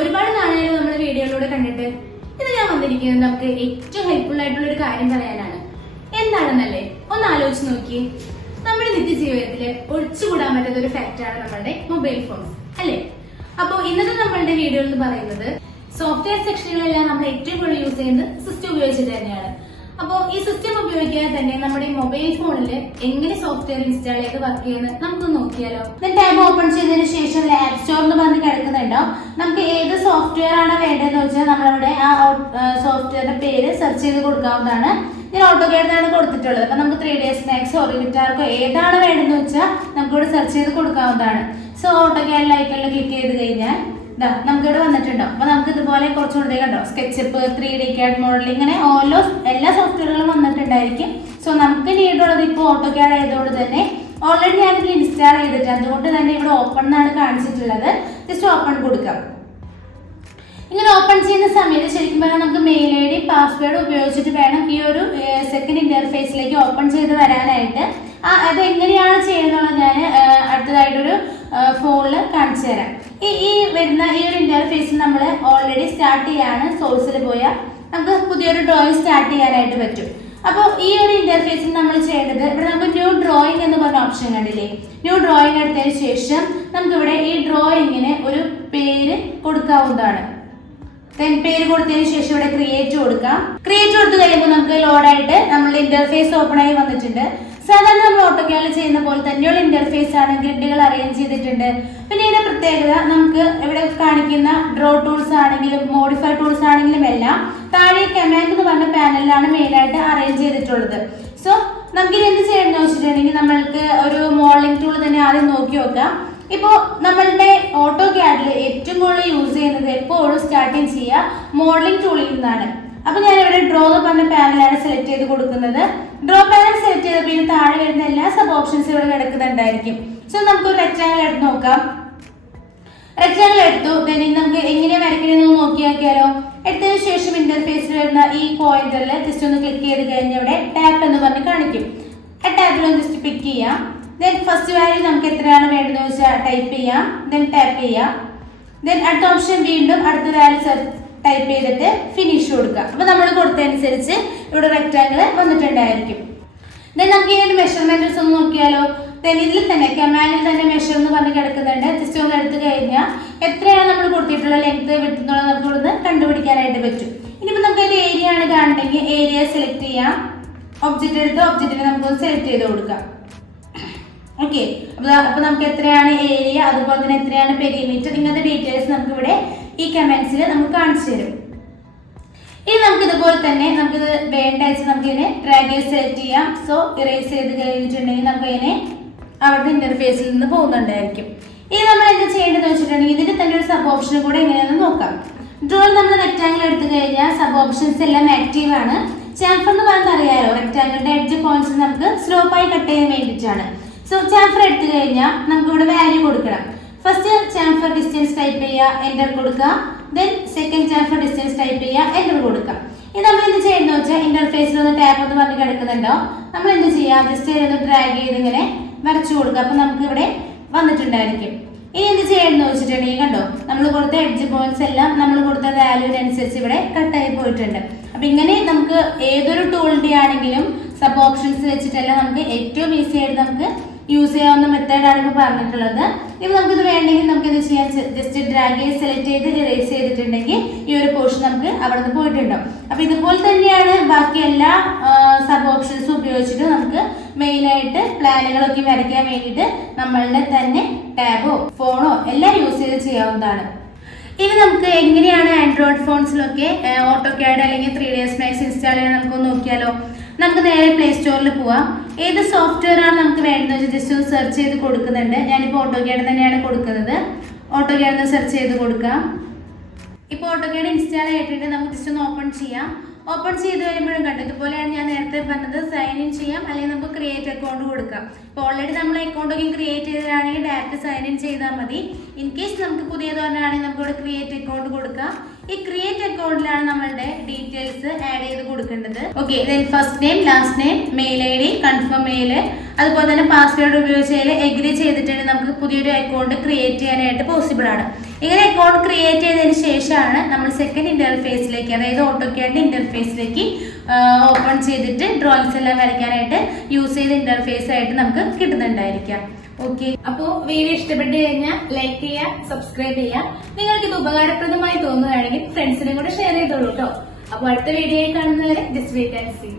ഒരുപാട് നാളുകൾ നമ്മൾ വീഡിയോയിലൂടെ കണ്ടിട്ട് ഇത് ഞാൻ വന്നിരിക്കുന്നത് നമുക്ക് ഏറ്റവും ഹെൽപ്ഫുൾ ആയിട്ടുള്ള ഒരു കാര്യം പറയാനാണ്. എന്താണെന്നല്ലേ, ഒന്ന് ആലോചിച്ച് നോക്കിയേ. നമ്മുടെ നിത്യജീവിതത്തില് ഒഴിച്ചുകൂടാൻ പറ്റാത്ത ഒരു ഫാക്ടറാണ് നമ്മളുടെ മൊബൈൽ ഫോൺ, അല്ലേ? അപ്പോൾ ഇന്നത്തെ നമ്മളുടെ വീഡിയോ എന്ന് പറയുന്നത് സോഫ്റ്റ്വെയർ സെക്ഷനുകളെല്ലാം നമ്മൾ ഏറ്റവും കൂടുതൽ യൂസ് ചെയ്യുന്നത് സിസ്റ്റം ഉപയോഗിച്ചിട്ട് തന്നെയാണ്. അപ്പോൾ ഈ സിസ്റ്റം ഉപയോഗിക്കാതെ തന്നെ നമ്മുടെ മൊബൈൽ ഫോണിൽ എങ്ങനെ സോഫ്റ്റ്വെയർ ഇൻസ്റ്റാൾ ചെയ്ത് വർക്ക് ചെയ്യുന്നത് നമുക്ക് നോക്കിയാലോ. ടാബ് ഓപ്പൺ ചെയ്തതിന് ശേഷം ആപ്പ് സ്റ്റോർ എന്ന് പറഞ്ഞ് കിടക്കുന്നുണ്ടോ, നമുക്ക് ഏത് സോഫ്റ്റ്വെയർ ആണ് വേണ്ടതെന്ന് വെച്ചാൽ നമ്മളിവിടെ ആ സോഫ്റ്റ്വെയറിന്റെ പേര് സെർച്ച് ചെയ്ത് കൊടുക്കാവുന്നതാണ്. ഞാൻ ഓട്ടോകാഡിനാണ് കൊടുത്തിട്ടുള്ളത്. അപ്പൊ നമുക്ക് 3ds Maxോ റിവിറ്റാർക്കോ ഏതാണ് വേണ്ടതെന്ന് വെച്ചാൽ നമുക്കിവിടെ സെർച്ച് ചെയ്ത് കൊടുക്കാവുന്നതാണ്. സോ ഓട്ടോകാഡിൽ ഐക്കണിൽ ക്ലിക്ക് ചെയ്ത് കഴിഞ്ഞാൽ നമുക്കിവിടെ വന്നിട്ടുണ്ടോ. അപ്പൊ നമുക്ക് ഇതുപോലെ കുറച്ചുകൂടെ കണ്ടോ, സ്കെച്ചപ്പ്, 3D CAD മോഡൽ, ഇങ്ങനെ എല്ലാ സോഫ്റ്റ്വെയറുകളും വന്നിട്ടുണ്ടായിരിക്കും. സോ നമുക്ക് നീടുള്ളത് ഇപ്പോൾ ഓട്ടോകാഡ് ആയതുകൊണ്ട് തന്നെ ഓൾറെഡി ഞാനിതിൽ ഇൻസ്റ്റാൾ ചെയ്തിട്ട്, അതുകൊണ്ട് തന്നെ ഇവിടെ ഓപ്പൺ എന്നാണ് കാണിച്ചിട്ടുള്ളത്. ജസ്റ്റ് ഓപ്പൺ കൊടുക്കാം. ഇങ്ങനെ ഓപ്പൺ ചെയ്യുന്ന സമയത്ത് ശരിക്കും പറഞ്ഞാൽ നമുക്ക് മെയിൽ ID പാസ്വേഡ് ഉപയോഗിച്ചിട്ട് വേണം ഈ ഒരു സെക്കൻഡ് ഇന്റർഫേസിലേക്ക് ഓപ്പൺ ചെയ്ത് വരാനായിട്ട്. അത് എങ്ങനെയാണ് ചെയ്യുന്നത് ഞാൻ അടുത്തതായിട്ടൊരു ഫോണിൽ കാണിച്ചു തരാം. ഈ വരുന്ന ഈ ഒരു ഇന്റർഫേസ് നമ്മൾ ഓൾറെഡി സ്റ്റാർട്ട് ചെയ്യാണ്. സോഴ്സിൽ പോയാൽ നമുക്ക് പുതിയൊരു ഡ്രോയിങ് സ്റ്റാർട്ട് ചെയ്യാനായിട്ട് പറ്റും. അപ്പോൾ ഈ ഒരു ഇന്റർഫേസിൽ നമ്മൾ ചെയ്യേണ്ടത്, ഇവിടെ നമുക്ക് ന്യൂ ഡ്രോയിങ് എന്ന് പറഞ്ഞ ഓപ്ഷൻ കണ്ടില്ലേ. ന്യൂ ഡ്രോയിങ് എടുത്തതിന് ശേഷം നമുക്കിവിടെ ഈ ഡ്രോയിങ്ങിന് ഒരു പേര് കൊടുക്കാവുന്നതാണ്. പേര് കൊടുത്തതിന് ശേഷം ഇവിടെ ക്രിയേറ്റ് കൊടുക്കാം. ക്രിയേറ്റ് കൊടുത്തു കഴിയുമ്പോൾ നമുക്ക് ലോഡായിട്ട് നമ്മളുടെ ഇന്റർഫേസ് ഓപ്പൺ ആയി വന്നിട്ടുണ്ട്. സാധാരണ നമ്മൾ ഓട്ടോകാഡിൽ ചെയ്യുന്ന പോലെ തന്നെയുള്ള ഇന്റർഫേസ് ആണ്. ഗ്രിഡുകൾ അറേഞ്ച് ചെയ്തിട്ടുണ്ട്. പിന്നെ ഇതിന്റെ പ്രത്യേകത, നമുക്ക് ഇവിടെ കാണിക്കുന്ന ഡ്രോ ടൂൾസ് ആണെങ്കിലും മോഡിഫൈ ടൂൾസ് ആണെങ്കിലും എല്ലാം താഴെ കമാൻഡ് എന്ന് പറഞ്ഞ പാനലിലാണ് മെയിനായിട്ട് അറേഞ്ച് ചെയ്തിട്ടുള്ളത്. സോ നമുക്കിത് എന്ത് ചെയ്യണമെന്ന് വെച്ചിട്ടുണ്ടെങ്കിൽ നമ്മൾക്ക് ഒരു മോഡലിംഗ് ടൂൾ തന്നെ ആദ്യം നോക്കി നോക്കാം. ഇപ്പോൾ നമ്മളുടെ ഓട്ടോകാഡിൽ ഏറ്റവും കൂടുതൽ യൂസ് ചെയ്യുന്നത് എപ്പോഴും സ്റ്റാർട്ടിങ് ചെയ്യുക മോഡലിംഗ് ടൂളിൽ നിന്നാണ്. അപ്പൊ ഞാൻ ഇവിടെ ഡ്രോ എന്ന് പറഞ്ഞ പാനലാണ് സെലക്ട് ചെയ്ത് കൊടുക്കുന്നത്. ഡ്രോ പാനൽ സെലക്ട് ചെയ്ത പിന്നെ താഴെ വരുന്ന എല്ലാ സബ് ഓപ്ഷൻസും ഇവിടെ കിടക്കുന്നുണ്ടായിരിക്കും. സോ നമുക്ക് ഒരു റെക്ടാങ്കിൾ എടുത്ത് നോക്കാം. റെക്ടാങ്കിൾ എടുത്തു. നമുക്ക് എങ്ങനെ വരയ്ക്കണമെന്ന് നോക്കിയാക്കിയാലോ. എടുത്തതിന് ശേഷം ഇന്റർഫേസിൽ വരുന്ന ഈ പോയിന്ററിൽ ജസ്റ്റ് ഒന്ന് ക്ലിക്ക് ചെയ്ത് കഴിഞ്ഞാൽ ഇവിടെ ടാപ്പ് എന്ന് പറഞ്ഞ് കാണിക്കും. ആ ടാപ്പിൽ ഒന്ന് ജസ്റ്റ് പിക്ക് ചെയ്യാം. ദെൻ ഫസ്റ്റ് വാല്യൂ നമുക്ക് എത്രയാണ് വേണ്ടതെന്ന് വെച്ചാൽ ടൈപ്പ് ചെയ്യാം. ദെൻ ടാപ്പ് ചെയ്യാം. ദെൻ അടുത്ത ഓപ്ഷൻ വീണ്ടും അടുത്ത വാല്യൂ ടൈപ്പ് ചെയ്തിട്ട് ഫിനിഷ് കൊടുക്കുക. അപ്പൊ നമ്മൾ കൊടുത്തതനുസരിച്ച് ഇവിടെ റെക്ടാങ്കിൾ വന്നിട്ടുണ്ടായിരിക്കും. ദെൻ നമുക്ക് ഇതിന്റെ മെഷർമെന്റ്സ് ഒന്ന് നോക്കിയാലോ. ദെൻ ഇതിൽ തന്നെ കമാൻഡിൽ തന്നെ മെഷർ എന്ന് പറഞ്ഞ് കിടക്കുന്നുണ്ട്. ജസ്റ്റ് ഒന്ന് എടുത്തു കഴിഞ്ഞാൽ എത്രയാണ് നമ്മൾ കൊടുത്തിട്ടുള്ള ലെങ്ത് വിഡ്ത് എന്നുള്ളത് നമുക്ക് ഇവിടുന്ന് കണ്ടുപിടിക്കാനായിട്ട് പറ്റും. ഇനിയിപ്പോൾ നമുക്ക് ഒരു ഏരിയ ആണ് കാണണമെങ്കിൽ ഏരിയ സെലക്ട് ചെയ്യാം. ഒബ്ജക്റ്റ് എടുത്ത് ഒബ്ജക്റ്റിനെ നമുക്ക് സെലക്ട് ചെയ്ത് കൊടുക്കാം. ഓക്കെ, അപ്പൊ നമുക്ക് എത്രയാണ് ഏരിയ, അതുപോലെ തന്നെ എത്രയാണ് പെരിമീറ്റർ, ഇങ്ങനത്തെ ഡീറ്റെയിൽസ് നമുക്ക് ഇവിടെ ഈ കമന്റ്സിൽ നമുക്ക് കാണിച്ചു തരും. ഇനി നമുക്ക് ഇതുപോലെ തന്നെ നമുക്കിത് വേണ്ട വെച്ച് നമുക്ക് ഇതിനെ ഡ്രാഗ് ചെയ്ത് സെലക്ട് ചെയ്യാം. സോ ഇറേസ് ചെയ്ത് കഴിഞ്ഞിട്ടുണ്ടെങ്കിൽ നമുക്ക് ഇതിനെ അവിടുത്തെ ഇന്റർഫേസിൽ നിന്ന് പോകുന്നുണ്ടായിരിക്കും. ഇനി നമ്മൾ എന്താ ചെയ്യേണ്ടതെന്ന് വെച്ചിട്ടുണ്ടെങ്കിൽ ഇതിന്റെ തന്നെ ഒരു സബ് ഓപ്ഷൻ കൂടെ എങ്ങനെയാണെന്ന് നോക്കാം. ഡ്രോയിൽ നമ്മൾ റെക്ടാങ്കിൾ എടുത്തു കഴിഞ്ഞാൽ സബ് ഓപ്ഷൻസ് എല്ലാം ആക്റ്റീവ് ആണ്. ചാംഫർ എന്ന് പറയുന്നത് അറിയാലോ, റെക്ടാങ്കിളിന്റെ എഡ്ജ് പോയിന്റ്സ് നമുക്ക് സ്ലോപ്പായി കട്ട് ചെയ്യാൻ വേണ്ടിയിട്ടാണ്. സോ ചാംഫർ എടുത്തു കഴിഞ്ഞാൽ നമുക്ക് ഇവിടെ വാല്യൂ കൊടുക്കണം. ഫസ്റ്റ് ചാംഫർ ഡിസ്റ്റൻസ് ടൈപ്പ് ചെയ്യുക, എൻ്റർ കൊടുക്കുക. Then second chamfer distance type ചെയ്യുക, എൻ്റർ കൊടുക്കുക. ഇത് നമ്മൾ എന്ത് ചെയ്യുന്നത് വെച്ചാൽ ഇന്റർഫേസിൽ ഒന്ന് ടാപ്പ് എന്ന് പറഞ്ഞ് കിടക്കുന്നുണ്ടോ, നമ്മൾ എന്ത് ചെയ്യുക, ജസ്റ്റ് ഒന്ന് ഡ്രാഗ് ചെയ്ത് ഇങ്ങനെ വരച്ചു കൊടുക്കുക. അപ്പൊ നമുക്ക് ഇവിടെ വന്നിട്ടുണ്ടായിരിക്കും. ഇനി എന്ത് ചെയ്യുന്നത് വെച്ചിട്ടുണ്ടെങ്കിൽ കണ്ടോ, നമ്മൾ കൊടുത്ത എഡ്ജ് പോയിന്റ്സ് എല്ലാം നമ്മൾ കൊടുത്ത വാല്യൂവിനനുസരിച്ച് ഇവിടെ കട്ടായി പോയിട്ടുണ്ട്. അപ്പൊ ഇങ്ങനെ നമുക്ക് ഏതൊരു ടൂളിന്റെ ആണെങ്കിലും സബ് ഓപ്ഷൻസ് വെച്ചിട്ടെല്ലാം നമുക്ക് ഏറ്റവും ഈസി ആയിട്ട് നമുക്ക് യൂസ് ചെയ്യാവുന്ന മെത്തേഡാണ് ഇപ്പോൾ പറഞ്ഞിട്ടുള്ളത്. ഇനി നമുക്കിത് വേണമെങ്കിൽ നമുക്ക് എന്ത് ചെയ്യാം, ജസ്റ്റ് ഡ്രാഗ് ചെയ്ത് സെലക്ട് ചെയ്ത് ഇറേസ് ചെയ്തിട്ടുണ്ടെങ്കിൽ ഈ ഒരു പോർഷൻ നമുക്ക് അവിടെ നിന്ന് പോയിട്ടുണ്ടാവും. അപ്പൊ ഇതുപോലെ തന്നെയാണ് ബാക്കി എല്ലാ സബ് ഓപ്ഷൻസും ഉപയോഗിച്ചിട്ട് നമുക്ക് മെയിനായിട്ട് പ്ലാനുകളൊക്കെ വരയ്ക്കാൻ വേണ്ടിയിട്ട് നമ്മളുടെ തന്നെ ടാബോ ഫോണോ എല്ലാം യൂസ് ചെയ്ത് ചെയ്യാവുന്നതാണ്. ഇനി നമുക്ക് എങ്ങനെയാണ് ആൻഡ്രോയിഡ് ഫോൺസിലൊക്കെ ഓട്ടോകാഡ് അല്ലെങ്കിൽ 3ds Max ഇൻസ്റ്റാൾ ചെയ്യാൻ നമുക്ക് നോക്കിയാലോ. നമുക്ക് നേരെ പ്ലേ സ്റ്റോറിൽ പോവാം. ഏത് സോഫ്റ്റ്വെയർ ആണ് നമുക്ക് വേണ്ടതെന്ന് വെച്ചാൽ ജസ്റ്റ് ഒന്ന് സെർച്ച് ചെയ്ത് കൊടുക്കുന്നുണ്ട്. ഞാനിപ്പോൾ ഓട്ടോകാഡ് തന്നെയാണ് കൊടുക്കുന്നത്. ഓട്ടോകാഡ് സെർച്ച് ചെയ്ത് കൊടുക്കാം. ഇപ്പോൾ ഓട്ടോകാഡ് ഇൻസ്റ്റാൾ ആയിട്ടുണ്ട്. നമുക്ക് ജസ്റ്റ് ഒന്ന് ഓപ്പൺ ചെയ്യാം. ഓപ്പൺ ചെയ്ത് വരുമ്പോഴും കണ്ടു ഇതുപോലെയാണ് ഞാൻ നേരത്തെ പറഞ്ഞത്, സൈൻ ഇൻ ചെയ്യാം അല്ലെങ്കിൽ നമുക്ക് ക്രിയേറ്റ് അക്കൗണ്ട് കൊടുക്കാം. ഇപ്പോൾ ഓൾറെഡി നമ്മൾ അക്കൗണ്ടൊക്കെ ക്രിയേറ്റ് ചെയ്തതാണെങ്കിൽ ഡയറക്റ്റ് സൈൻ ഇൻ ചെയ്താൽ മതി. ഇൻ കേസ് നമുക്ക് പുതിയത് പറഞ്ഞാണെങ്കിൽ നമുക്ക് ഇവിടെ ക്രിയേറ്റ് അക്കൗണ്ട് കൊടുക്കാം. ഈ ക്രിയേറ്റ് അക്കൗണ്ടിലാണ് നമ്മളുടെ ഡീറ്റെയിൽസ് ആഡ് ചെയ്ത് കൊടുക്കേണ്ടത്. Okay, first name, last name, mail I D, confirm mail, അതുപോലെ തന്നെ പാസ്വേഡ് ഉപയോഗിച്ച് എഗ്രി ചെയ്തിട്ടുണ്ടെങ്കിൽ നമുക്ക് പുതിയൊരു അക്കൗണ്ട് ക്രിയേറ്റ് ചെയ്യാനായിട്ട് പോസിബിൾ ആണ്. ഇങ്ങനെ അക്കൗണ്ട് ക്രിയേറ്റ് ചെയ്തതിന് ശേഷമാണ് നമ്മൾ സെക്കൻഡ് ഇന്റർഫേസിലേക്ക്, അതായത് ഓട്ടോക്യാഡ് ഇന്റർഫേസിലേക്ക് ഓപ്പൺ ചെയ്തിട്ട് ഡ്രോയിങ്സ് എല്ലാം വരയ്ക്കാനായിട്ട് യൂസ് ചെയ്ത ഇന്റർഫേസ് ആയിട്ട് നമുക്ക് കിട്ടുന്നുണ്ടായിരിക്കാം. ഓക്കെ, അപ്പോ വീഡിയോ ഇഷ്ടപ്പെട്ടു കഴിഞ്ഞാൽ ലൈക്ക് ചെയ്യുക, സബ്സ്ക്രൈബ് ചെയ്യുക. നിങ്ങൾക്ക് ഇത് ഉപകാരപ്രദമായി തോന്നുകയാണെങ്കിൽ ഫ്രണ്ട്സിനും കൂടെ ഷെയർ ചെയ്തോളൂ കേട്ടോ. അപ്പൊ അടുത്ത വീഡിയോയിൽ കാണുന്നവരെ ജസ്റ്റ് വെയിറ്റ് ആൻഡ് സീ.